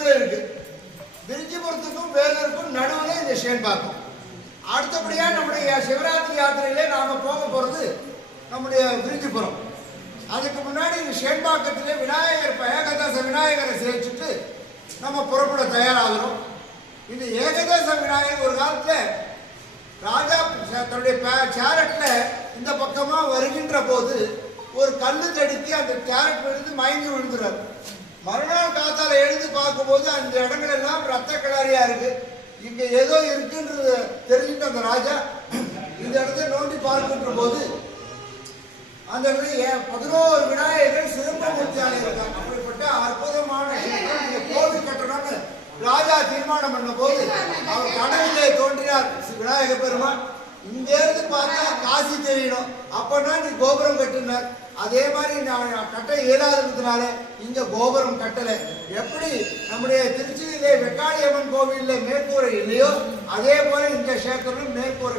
விருஞ்சிபுரத்தில் இருக்கு. விருஞ்சிபுரத்துக்கும் வேலூருக்கும் நடுவில் இந்த ஷேன்பாக்கம். அடுத்தபடியாக நம்முடைய சிவராத்திரி யாத்திரையிலே நாம் போக போகிறது நம்முடைய விருஞ்சிபுரம். அதுக்கு முன்னாடி இந்த ஷேன்பாக்கத்திலே விநாயகர் ஏகதச விநாயகரை சேர்த்துட்டு நம்ம புறப்பட தயாராகிறோம். இந்த ஏகதச விநாயகர் ஒரு காலத்தில் ராஜா தன்னுடைய சேரட்டில் இந்த பக்கமாக வருகின்ற போது ஒரு கல்லு தடுக்கி அந்த கேரட் விழுந்து மயங்கி விழுந்துறாரு. மறுநாள் காத்தால எழுந்து பார்க்கும்போது அந்த இடங்கள் எல்லாம் ரத்த கிளறியா இருக்கு. இங்க ஏதோ இருக்குன்றது தெரிஞ்சுட்டு அந்த ராஜா இந்த இடத்தை நோண்டி பார்க்கின்ற போது அந்த இடத்துல 11 விநாயகர்கள் சிறப்பமூர்த்தியாக இருக்காங்க. அப்படிப்பட்ட அற்புதமான கோவில் கட்டணும்னு ராஜா தீர்மானம் பண்ண போது அவர் கனவிலே தோன்றினார் விநாயக பெருமான். இங்க இருந்து பார்த்தா காசி தெரியணும், அப்பனா நீ கோபுரம் கட்டினார். அதே மாதிரி நான் கட்ட இயலாததுனால இங்க கோபுரம் கட்டலை. எப்படி நம்முடைய திருச்சியிலே வெக்காளியம்மன் கோவிலில் மேற்கூரை இல்லையோ அதே போல இந்த கஷேத்திரம் மேற்கூரை